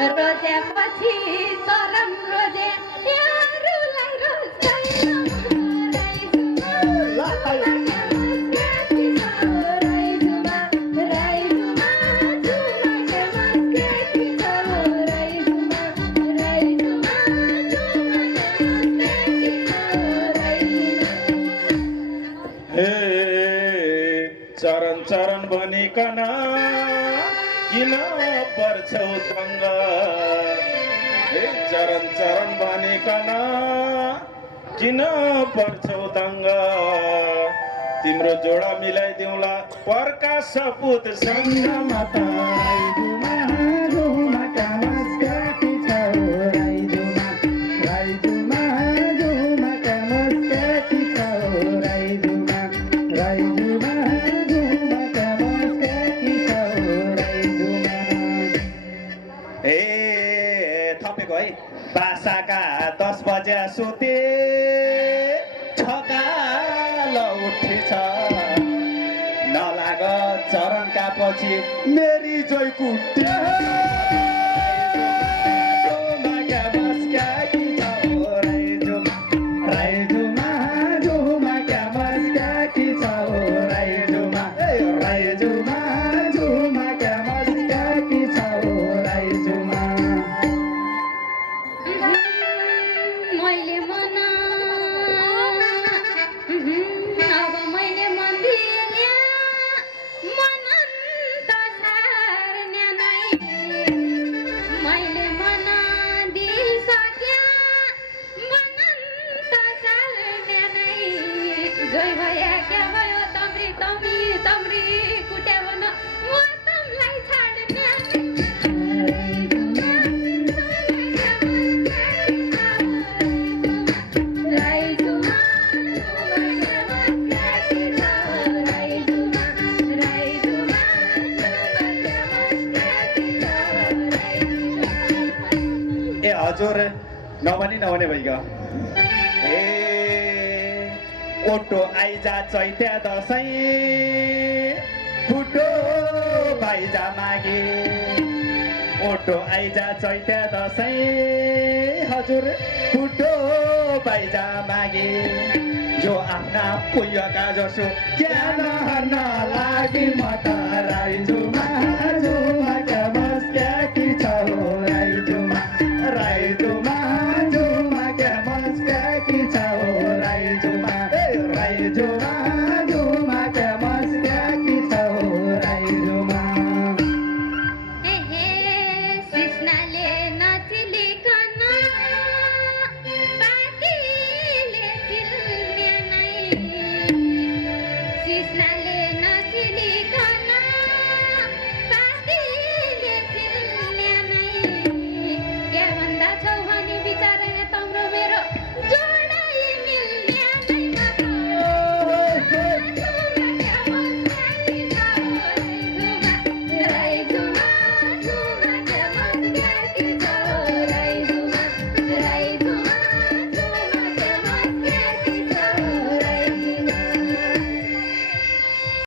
रोजेपछि चरम रोजे यारुलाई रोज्दैन चरण चरण भनिकन किन पर्छौ तङ्ग चरण चरण भनिकन किन पर्छौ तङ्ग तिम्रो जोडा मिलाइदिउँला पर्का सपुत सँगमा थपेको है बासाका 10 बजे सुते छकाल उठेछ नलाग चरणका पछि मेरी जोइ कुटे हजुर नभनी नहुने भइगयो ओटो आइजा चैत्या दसैँ फुटो बाइजा मागे ओटो आइजा चैत्या दसैँ हजुर फुटो बाइजा मागे जो आफ्ना पुयका जसो क्या नलागी म त राइजुमा